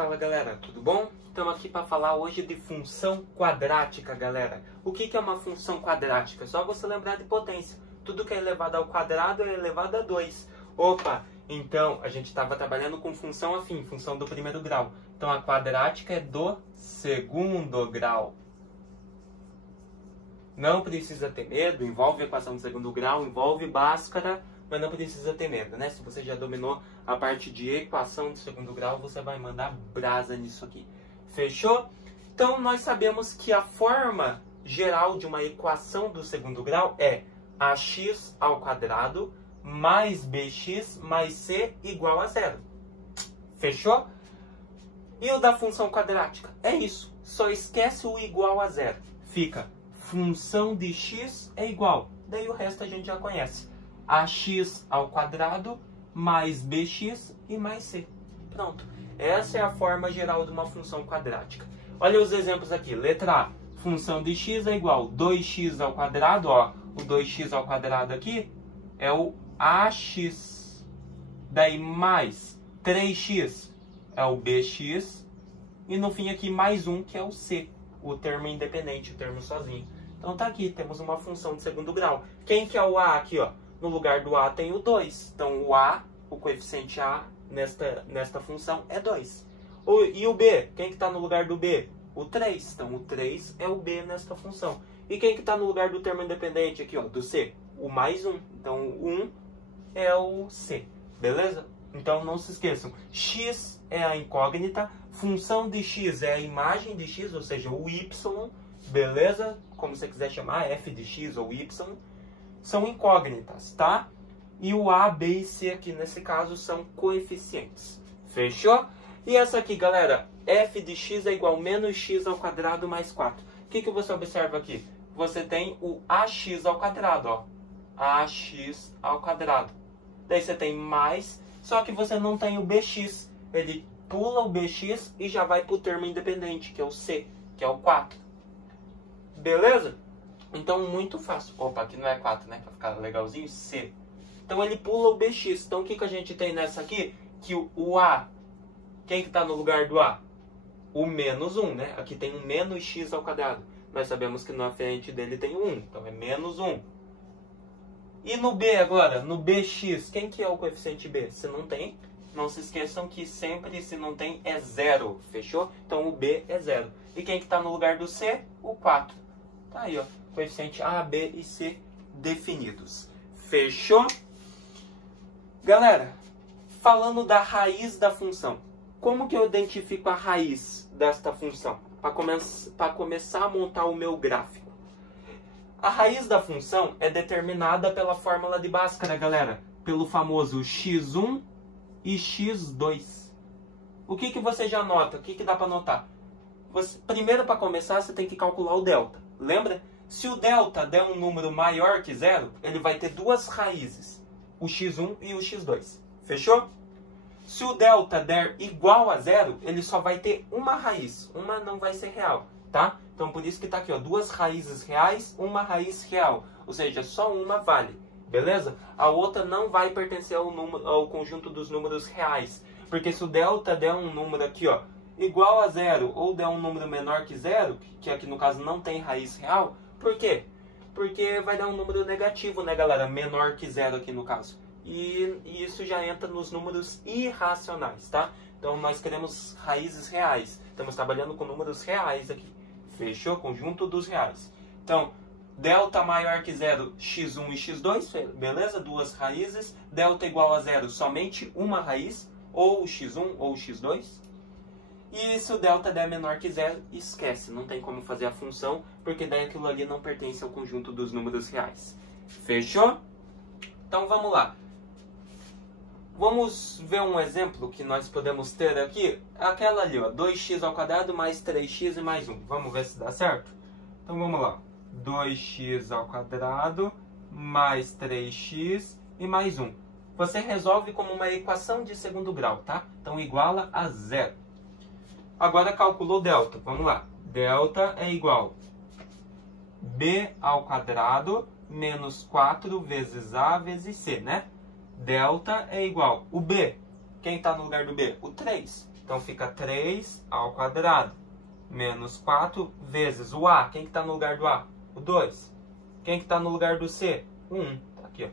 Fala galera, tudo bom? Estamos aqui para falar hoje de função quadrática, galera. O que é uma função quadrática? É só você lembrar de potência. Tudo que é elevado ao quadrado é elevado a 2. Opa, então a gente estava trabalhando com função afim, função do primeiro grau. Então a quadrática é do segundo grau. Não precisa ter medo, envolve equação do segundo grau, envolve Bhaskara, mas não precisa ter medo, né? Se você já dominou a parte de equação do segundo grau, você vai mandar brasa nisso aqui. Fechou? Então, nós sabemos que a forma geral de uma equação do segundo grau é ax ao quadrado mais bx mais c igual a zero. Fechou? E o da função quadrática? É isso. Só esquece o igual a zero. Fica função de x é igual. Daí o resto a gente já conhece. Ax ao quadrado mais bx e mais c. Pronto. Essa é a forma geral de uma função quadrática. Olha os exemplos aqui. Letra A. Função de x é igual 2x ao quadrado. Ó, o 2x ao quadrado aqui é o ax. Daí mais 3x é o bx. E no fim aqui mais 1 que é o c. O termo independente, o termo sozinho. Então tá aqui, temos uma função de segundo grau. Quem que é o a aqui, ó? No lugar do a tem o 2. Então o a, o coeficiente a nesta função é 2. E o b? Quem que está no lugar do b? O 3. Então o 3 é o b nesta função. E quem que está no lugar do termo independente aqui, ó? Do c? O mais 1. Então o 1 é o c. Beleza? Então não se esqueçam. X é a incógnita. Função de x é a imagem de x, ou seja, o y. Beleza? Como você quiser chamar, f de x ou y. São incógnitas, tá? E o a, b e c aqui, nesse caso, são coeficientes. Fechou? E essa aqui, galera, f de x é igual a menos x ao quadrado mais 4. O que você observa aqui? Você tem o ax ao quadrado, ó. Ax ao quadrado. Daí você tem mais, só que você não tem o bx. Ele pula o bx e já vai para o termo independente, que é o c, que é o 4. Beleza? Então, muito fácil. Opa, aqui não é 4, né? Para ficar legalzinho, c. Então, ele pula o bx. Então, o que a gente tem nessa aqui? Que o a, quem que está no lugar do a? O menos 1, né? Aqui tem um menos x ao quadrado. Nós sabemos que na frente dele tem 1. Então, é menos 1. E no b agora? No bx, quem que é o coeficiente b? Se não tem, não se esqueçam que sempre, se não tem, é 0. Fechou? Então, o b é 0. E quem que está no lugar do c? O 4. Tá aí, ó. Coeficiente a, b e c definidos. Fechou? Galera, falando da raiz da função. Como que eu identifico a raiz desta função? Para começar a montar o meu gráfico. A raiz da função é determinada pela fórmula de Bhaskara, galera. Pelo famoso x1 e x2. O que você já nota? O que dá para notar? Primeiro, para começar, você tem que calcular o delta. Lembra? Se o delta der um número maior que 0, ele vai ter duas raízes. O x1 e o x2. Fechou? Se o delta der igual a 0, ele só vai ter uma raiz. Uma não vai ser real, tá? Então, por isso que está aqui, ó, duas raízes reais, uma raiz real. Ou seja, só uma vale. Beleza? A outra não vai pertencer ao conjunto dos números reais. Porque se o delta der um número aqui, ó, igual a 0 ou der um número menor que 0, que aqui no caso não tem raiz real, por quê? Porque vai dar um número negativo, né, galera? Menor que 0 aqui no caso. E isso já entra nos números irracionais, tá? Então nós queremos raízes reais. Estamos trabalhando com números reais aqui. Fechou? Conjunto dos reais. Então, delta maior que 0, x1 e x2, beleza? Duas raízes. Delta igual a 0, somente uma raiz, ou x1 ou x2. E se o delta der menor que 0, esquece, não tem como fazer a função, porque daí aquilo ali não pertence ao conjunto dos números reais. Fechou? Então vamos lá. Vamos ver um exemplo que nós podemos ter aqui. Aquela ali, ó, 2x ao quadrado mais 3x e mais 1. Vamos ver se dá certo? Então vamos lá. 2x ao quadrado mais 3x e mais 1. Você resolve como uma equação de segundo grau, tá? Então iguala a 0. Agora calculou o delta. Vamos lá. Delta é igual a b ao quadrado menos 4 vezes a vezes c, né? Delta é igual. O b, quem está no lugar do b? O 3. Então fica 3 ao quadrado menos 4 vezes o A. Quem que está no lugar do A? O 2. Quem que está no lugar do C? O 1. Tá aqui, ó.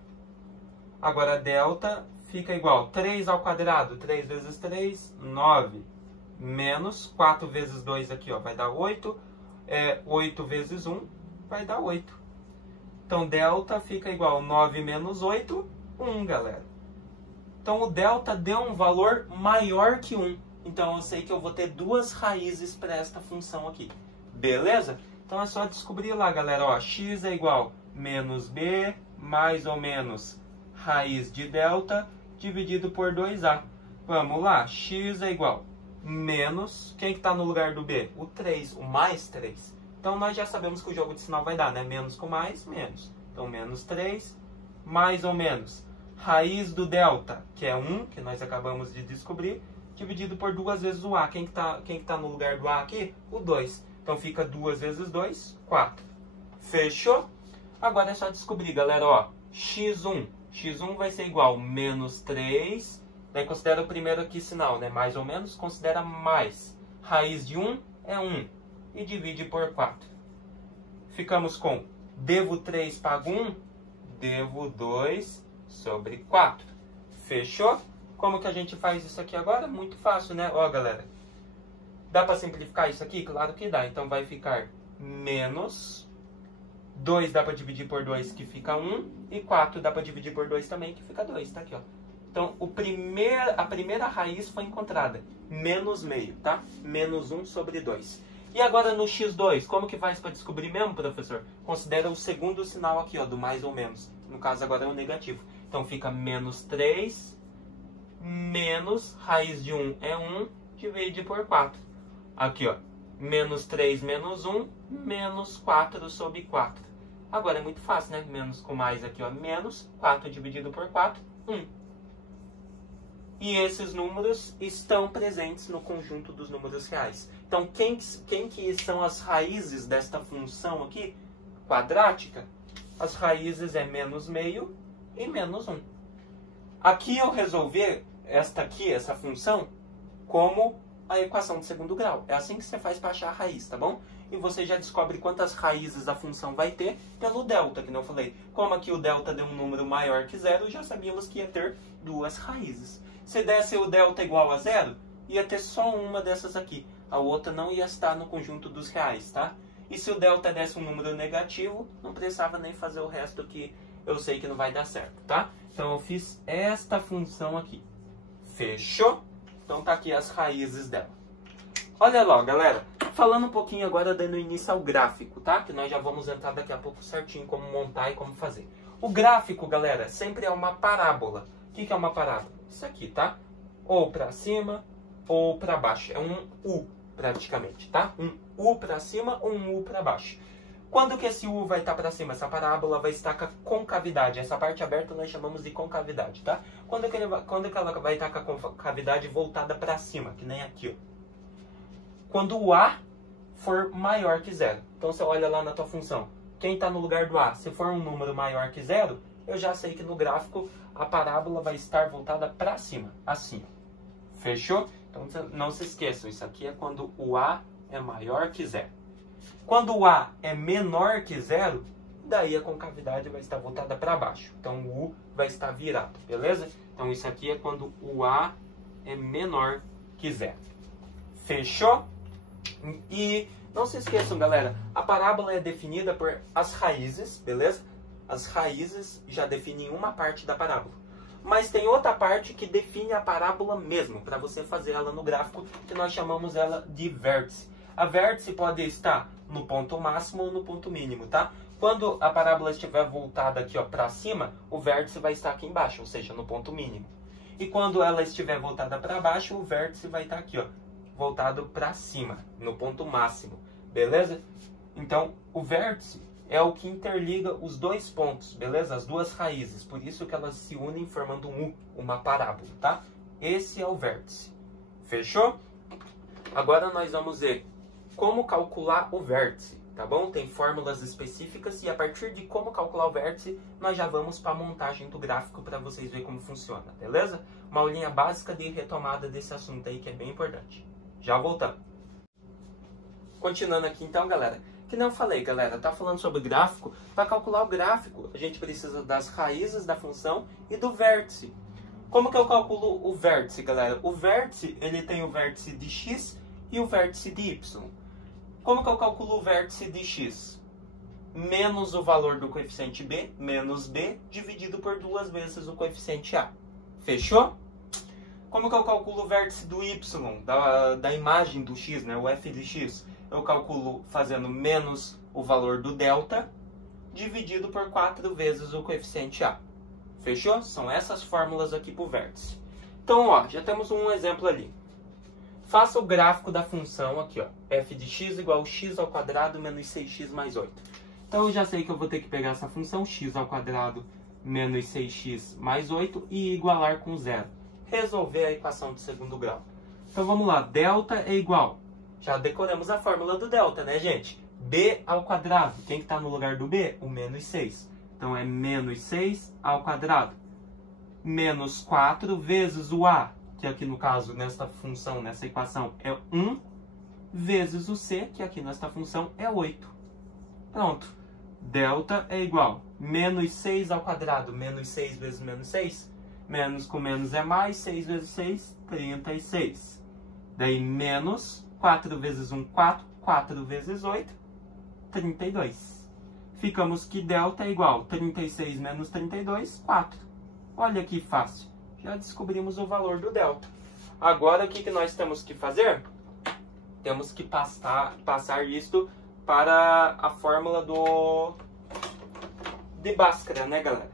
Agora, delta fica igual 3 ao quadrado. 3 vezes 3, 9. Menos 4 vezes 2 aqui, ó, vai dar 8. 8 vezes 1 vai dar 8. Então, delta fica igual 9 menos 8, 1, galera. Então, o delta deu um valor maior que 1. Então, eu sei que eu vou ter duas raízes para esta função aqui. Beleza? Então, é só descobrir lá, galera. Ó, x é igual menos b mais ou menos raiz de delta dividido por 2a. Vamos lá. X é igual menos... Quem que está no lugar do b? O 3, o mais 3. Então, nós já sabemos que o jogo de sinal vai dar, né? Menos com mais, menos. Então, menos 3, mais ou menos raiz do delta, que é 1, que nós acabamos de descobrir, dividido por 2 vezes o a. Quem que tá no lugar do a aqui? O 2. Então, fica 2 vezes 2, 4. Fechou? Agora é só descobrir, galera, ó. x1. x1 vai ser igual a menos 3. Daí considera o primeiro aqui sinal, né? Mais ou menos, considera mais. Raiz de 1 é 1. E divide por 4. Ficamos com devo 3 pago 1, devo 2 sobre 4. Fechou? Como que a gente faz isso aqui agora? Muito fácil, né? Ó, galera. Dá para simplificar isso aqui? Claro que dá. Então vai ficar menos 2 dá para dividir por 2, que fica 1. E 4 dá para dividir por 2 também, que fica 2. Tá aqui, ó. Então, a primeira raiz foi encontrada. Menos meio, tá? Menos 1 sobre 2. E agora no x2, como que faz para descobrir mesmo, professor? Considera o segundo sinal aqui, ó, do mais ou menos. No caso agora é o negativo. Então fica menos 3, menos, raiz de 1 é 1, divide por 4. Aqui, ó, menos 3 menos 1, menos 4 sobre 4. Agora é muito fácil, né? Menos com mais aqui, ó, menos 4 dividido por 4, 1. E esses números estão presentes no conjunto dos números reais. Então, quem que são as raízes desta função aqui, quadrática? As raízes é menos meio e menos 1. Aqui eu resolvi essa função, como a equação de segundo grau. É assim que você faz para achar a raiz, tá bom? E você já descobre quantas raízes a função vai ter pelo delta, que não falei. Como aqui o delta deu um número maior que 0, já sabíamos que ia ter duas raízes. Se desse o delta igual a 0, ia ter só uma dessas aqui. A outra não ia estar no conjunto dos reais, tá? E se o delta desse um número negativo, não precisava nem fazer o resto que eu sei que não vai dar certo, tá? Então eu fiz esta função aqui. Fechou? Então tá aqui as raízes dela. Olha lá, galera. Falando um pouquinho agora, dando início ao gráfico, tá? Que nós já vamos entrar daqui a pouco certinho como montar e como fazer. O gráfico, galera, sempre é uma parábola. O que é uma parábola? Isso aqui, tá? Ou para cima ou para baixo. É um U, praticamente, tá? Um U para cima ou um U para baixo. Quando que esse U vai estar para cima? Essa parábola vai estar com a concavidade. Essa parte aberta nós chamamos de concavidade, tá? Quando que ela vai estar com a concavidade voltada para cima, que nem aqui, ó. Quando o A for maior que 0. Então você olha lá na tua função. Quem está no lugar do A? Se for um número maior que 0, eu já sei que no gráfico a parábola vai estar voltada para cima, assim. Fechou? Então não se esqueçam, isso aqui é quando o A é maior que 0. Quando o A é menor que 0, daí a concavidade vai estar voltada para baixo. Então o U vai estar virado, beleza? Então isso aqui é quando o A é menor que 0. Fechou? E não se esqueçam, galera, a parábola é definida por as raízes, beleza? As raízes já definem uma parte da parábola. Mas tem outra parte que define a parábola mesmo, para você fazer ela no gráfico, que nós chamamos ela de vértice. A vértice pode estar no ponto máximo ou no ponto mínimo, tá? Quando a parábola estiver voltada aqui, ó, para cima, o vértice vai estar aqui embaixo, ou seja, no ponto mínimo. E quando ela estiver voltada para baixo, o vértice vai estar aqui, ó, voltado para cima, no ponto máximo, beleza? Então, o vértice é o que interliga os dois pontos, beleza? As duas raízes, por isso que elas se unem formando um U, uma parábola, tá? Esse é o vértice. Fechou? Agora nós vamos ver como calcular o vértice. tá bom? Tem fórmulas específicas e a partir de como calcular o vértice, nós já vamos para a montagem do gráfico para vocês verem como funciona, beleza? Uma aulinha básica de retomada desse assunto aí que é bem importante. Já voltamos. Continuando aqui então, galera. Que não falei, galera, tá falando sobre gráfico. Para calcular o gráfico, a gente precisa das raízes da função e do vértice. Como que eu calculo o vértice, galera? O vértice, ele tem o vértice de x e o vértice de y. Como que eu calculo o vértice de x? Menos o valor do coeficiente b, menos b, dividido por 2 vezes o coeficiente a. Fechou? Como que eu calculo o vértice do y, da imagem do x, né? O f de x? Eu calculo fazendo menos o valor do delta, dividido por 4 vezes o coeficiente a. Fechou? São essas fórmulas aqui para o vértice. Então, ó, já temos um exemplo ali. Faça o gráfico da função aqui, ó. F de x igual a x ao quadrado menos 6x mais 8. Então, eu já sei que eu vou ter que pegar essa função, x ao quadrado menos 6x mais 8, e igualar com zero. Resolver a equação de segundo grau. Então, vamos lá. Delta é igual. Já decoramos a fórmula do delta, né, gente? B ao quadrado. Quem que está no lugar do B? O menos 6. Então, é menos 6 ao quadrado. Menos 4 vezes o A, que aqui no caso, nesta função, nessa equação, é 1, vezes o C, que aqui nesta função é 8. Pronto. Delta é igual. Menos 6 ao quadrado. Menos 6 vezes menos 6. Menos com menos é mais. 6 vezes 6, 36. Daí, menos 4 vezes 1, 4. 4 vezes 8, 32. Ficamos que delta é igual a 36 menos 32, 4. Olha que fácil. Já descobrimos o valor do delta. Agora, o que nós temos que fazer? Temos que passar isto para a fórmula de Bhaskara, né, galera?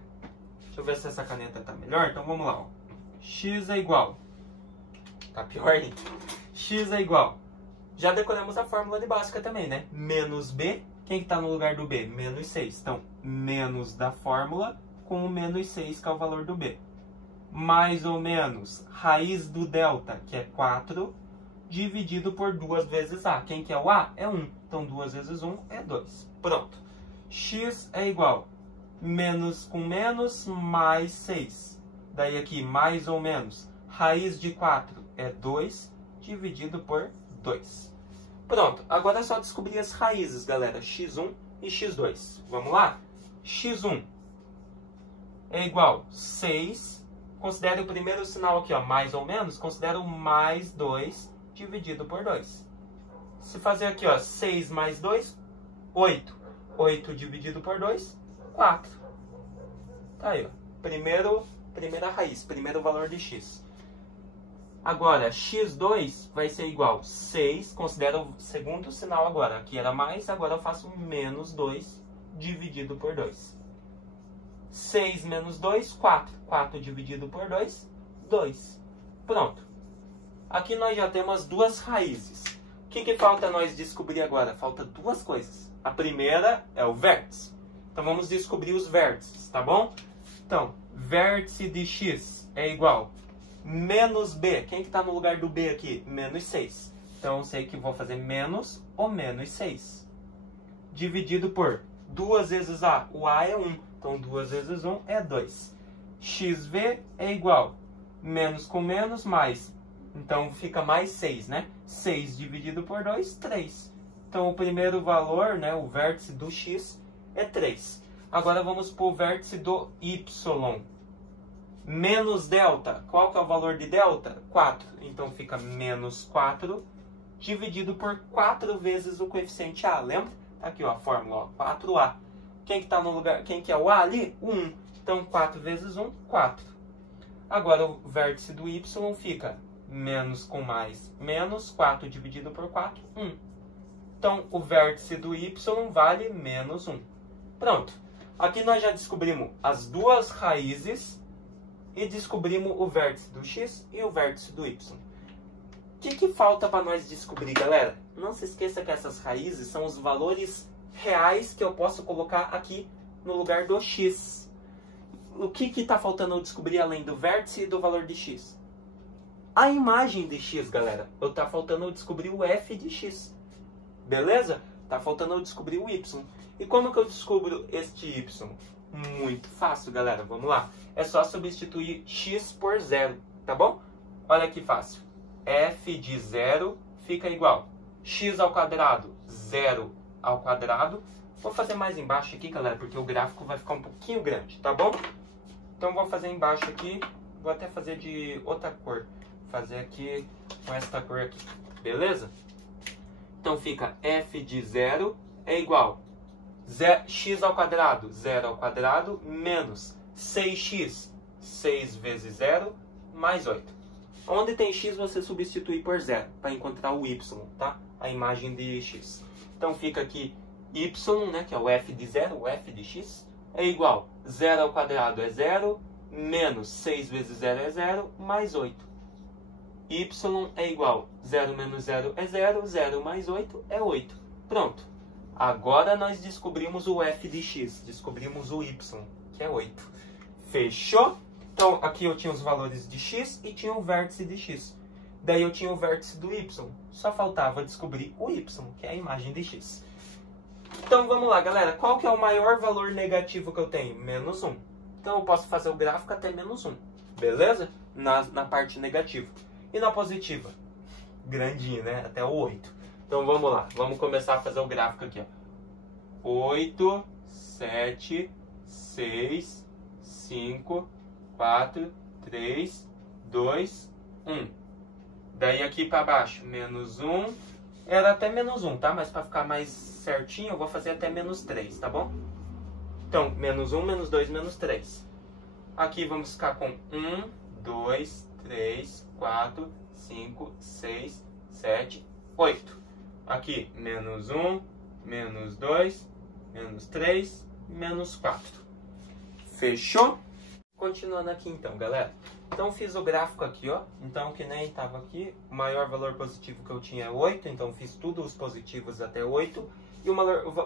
Deixa eu ver se essa caneta tá melhor. Então, vamos lá. Ó. X é igual. Tá pior, hein? X é igual. Já decoramos a fórmula de Bhaskara também, né? Menos B. Quem que está no lugar do B? Menos 6. Então, menos da fórmula com o menos 6, que é o valor do B. Mais ou menos raiz do delta, que é 4, dividido por 2 vezes A. Quem que é o A? É 1. Então, 2 vezes 1 é 2. Pronto. X é igual menos com menos mais 6. Daí aqui, mais ou menos, raiz de 4 é 2, dividido por 2. Pronto, agora é só descobrir as raízes, galera. x1 e x2. Vamos lá? x1 é igual a 6. Considere o primeiro sinal aqui, ó, mais ou menos. Considere o mais 2 dividido por 2. Se fazer aqui, ó, 6 mais 2, 8. 8 dividido por 2, 4. Tá aí, ó. Primeira raiz, primeiro valor de x. Agora, x2 vai ser igual a 6, considera o segundo sinal agora. Aqui era mais, agora eu faço menos 2 dividido por 2. 6 menos 2, 4. 4 dividido por 2, 2. Pronto. Aqui nós já temos duas raízes. O que falta nós descobrir agora? Falta duas coisas. A primeira é o vértice. Então, vamos descobrir os vértices, tá bom? Então, vértice de x é igual menos b. Quem que está no lugar do b aqui? Menos 6. Então, eu sei que vou fazer menos o menos 6. Dividido por 2 vezes a. O a é 1. Então, 2 vezes 1 é 2. xv é igual menos com menos mais. Então, fica mais 6, né? 6 dividido por 2, 3. Então, o primeiro valor, né, o vértice do x, é 3. Agora, vamos para o vértice do y. Menos delta. Qual que é o valor de delta? 4. Então, fica menos 4 dividido por 4 vezes o coeficiente a. Lembra? Tá aqui, ó, a fórmula, ó, 4a. Quem que tá no lugar? Quem que é o a ali? 1. Então, 4 vezes 1, 4. Agora, o vértice do y fica menos com mais, menos 4 dividido por 4, 1. Então, o vértice do y vale menos 1. Pronto. Aqui nós já descobrimos as duas raízes e descobrimos o vértice do x e o vértice do y. O que falta para nós descobrir, galera? Não se esqueça que essas raízes são os valores reais que eu posso colocar aqui no lugar do x. O que está faltando eu descobrir além do vértice e do valor de x? A imagem de x, galera. Está faltando eu descobrir o f de x. Beleza? Tá faltando eu descobrir o y. E como que eu descubro este y? Muito fácil, galera. Vamos lá. É só substituir x por 0, tá bom? Olha que fácil. F de 0 fica igual x ao quadrado, 0 ao quadrado. Vou fazer mais embaixo aqui, galera, porque o gráfico vai ficar um pouquinho grande, tá bom? Então vou fazer embaixo aqui. Vou até fazer de outra cor. Fazer aqui com esta cor aqui. Beleza? Então fica f de 0 é igual x ao quadrado, 0 ao quadrado, menos 6x, 6 vezes 0, mais 8. Onde tem x, você substitui por 0, para encontrar o y, tá? A imagem de x. Então fica aqui y, né, que é o f de 0, o f de x, é igual 0 ao quadrado é 0, menos 6 vezes 0 é 0, mais 8. Y é igual 0 menos 0 é 0, 0 mais 8 é 8. Pronto. Agora nós descobrimos o f de x, descobrimos o y, que é 8. Fechou? Então aqui eu tinha os valores de x e tinha o vértice de x. Daí eu tinha o vértice do y. Só faltava descobrir o y, que é a imagem de x. Então vamos lá, galera. Qual que é o maior valor negativo que eu tenho? Menos 1. Então eu posso fazer o gráfico até menos 1. Beleza? Na parte negativa. E na positiva? Grandinho, né? Até o 8. Então vamos lá. Vamos começar a fazer o gráfico aqui, ó. 8, 7, 6, 5, 4, 3, 2, 1. Daí aqui para baixo, menos 1. Era até menos 1, tá? Mas para ficar mais certinho, eu vou fazer até menos 3, tá bom? Então, menos 1, menos 2, menos 3. Aqui vamos ficar com 1, 2, 3, 4, 5, 6, 7, 8. Aqui, menos 1, menos 2, menos 3, menos 4. Fechou? Continuando aqui então, galera. Então fiz o gráfico aqui, ó. Então que nem estava aqui, o maior valor positivo que eu tinha é 8. Então fiz tudo os positivos até 8. E o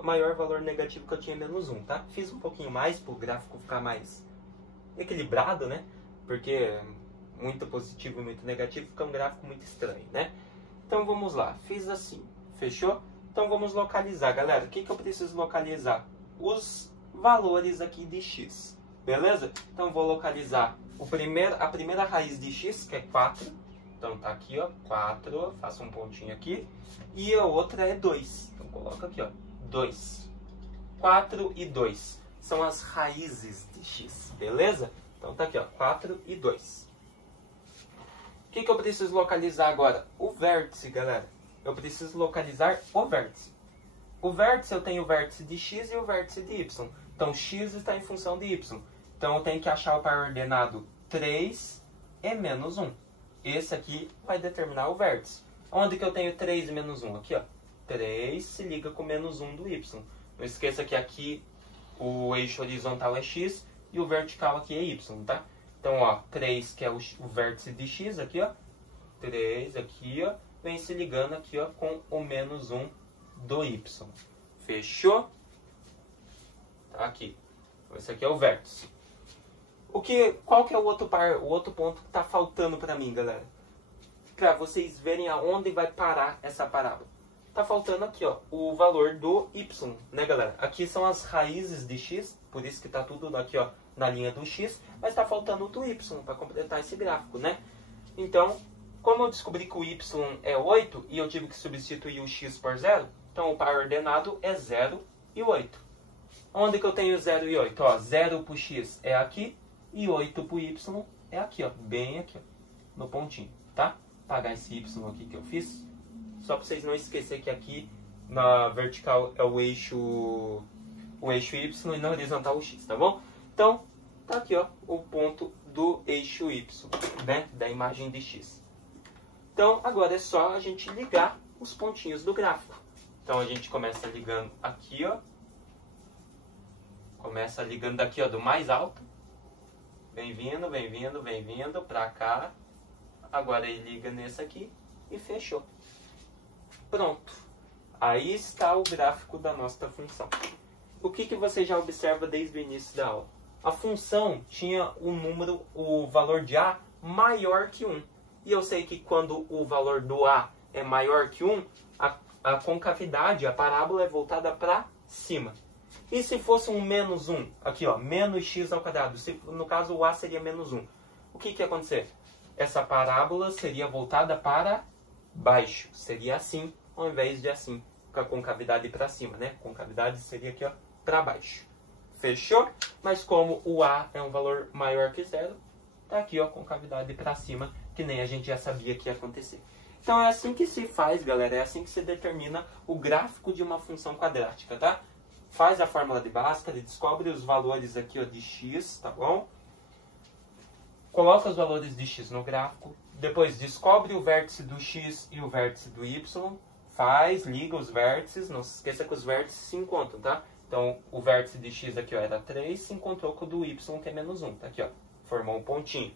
maior valor negativo que eu tinha é menos 1, tá? Fiz um pouquinho mais para o gráfico ficar mais equilibrado, né? Porque muito positivo e muito negativo fica um gráfico muito estranho, né? Então vamos lá, fiz assim, fechou? Então vamos localizar, galera. O que eu preciso localizar? Os valores aqui de x, beleza? Então vou localizar a primeira raiz de x, que é 4. Então tá aqui, ó, 4, faço um pontinho aqui. E a outra é 2. Então coloca aqui, ó, 2. 4 e 2 são as raízes de x, beleza? Então tá aqui, ó, 4 e 2. O que eu preciso localizar agora? O vértice, galera. Eu preciso localizar o vértice. O vértice, eu tenho o vértice de x e o vértice de y. Então, x está em função de y. Então, eu tenho que achar o par ordenado 3 e menos 1. Esse aqui vai determinar o vértice. Onde que eu tenho 3 e menos 1? Aqui, ó. 3 se liga com menos 1 do y. Não esqueça que aqui o eixo horizontal é x e o vertical aqui é y, tá? Então, ó, 3 que é o vértice de x aqui, ó. 3 aqui, ó. Vem se ligando aqui, ó, com o menos 1 do y. Fechou? Tá aqui. Esse aqui é o vértice. Qual que é o outro ponto que tá faltando para mim, galera? Para vocês verem aonde vai parar essa parábola. Tá faltando aqui, ó, o valor do y, né, galera? Aqui são as raízes de x, por isso que tá tudo aqui, ó, na linha do x, mas tá faltando o do y para completar esse gráfico, né? Então, como eu descobri que o y é 8 e eu tive que substituir o x por 0, então o par ordenado é 0 e 8. Onde que eu tenho 0 e 8? Ó, 0 para o x é aqui e 8 para o y é aqui, ó, bem aqui, ó, no pontinho, tá? Apagar esse y aqui que eu fiz, só para vocês não esquecerem que aqui na vertical é o eixo y e na horizontal o x, tá bom? Então, tá aqui, ó, o ponto do eixo y, né, da imagem de x. Então, agora é só a gente ligar os pontinhos do gráfico. Então, a gente começa ligando aqui, ó. Começa ligando daqui, ó, do mais alto. Vem vindo, vem vindo, vem vindo pra cá. Agora ele liga nesse aqui e fechou. Pronto. Aí está o gráfico da nossa função. O que você já observa desde o início da aula? A função tinha o valor de A maior que 1. E eu sei que quando o valor do A é maior que 1, a concavidade, a parábola é voltada para cima. E se fosse um menos 1? Aqui, ó, menos x ao quadrado. Se, no caso, o a seria menos 1. O que ia acontecer? Essa parábola seria voltada para baixo. Seria assim, ao invés de assim, com a concavidade para cima, né? Concavidade seria aqui, ó, para baixo. Fechou? Mas como o a é um valor maior que zero, tá aqui, ó, concavidade para cima, que nem a gente já sabia que ia acontecer. Então é assim que se faz, galera. É assim que se determina o gráfico de uma função quadrática, tá? Faz a fórmula de Bhaskara, descobre os valores aqui, ó, de x, tá bom? Coloca os valores de x no gráfico. Depois descobre o vértice do x e o vértice do y. Liga os vértices. Não se esqueça que os vértices se encontram, tá? Então, o vértice de x aqui, ó, era 3, se encontrou com o do y, que é menos 1. Tá aqui, ó. Formou um pontinho.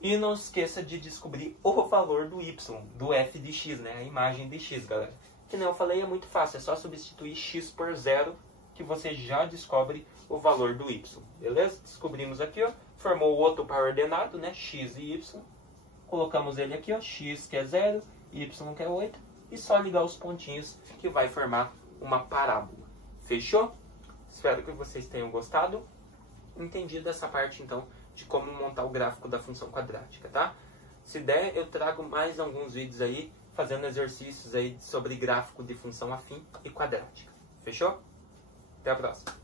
E não se esqueça de descobrir o valor do y, do f de x, né? A imagem de x, galera. Que nem eu falei, é muito fácil. É só substituir x por 0, que você já descobre o valor do y. Beleza? Descobrimos aqui, ó. Formou o outro par ordenado, né? X e y. Colocamos ele aqui, ó. X que é 0, y que é 8. E só ligar os pontinhos que vai formar uma parábola. Fechou? Espero que vocês tenham gostado. Entendido essa parte, então, de como montar o gráfico da função quadrática, tá? Se der, eu trago mais alguns vídeos aí, fazendo exercícios aí sobre gráfico de função afim e quadrática. Fechou? Até a próxima.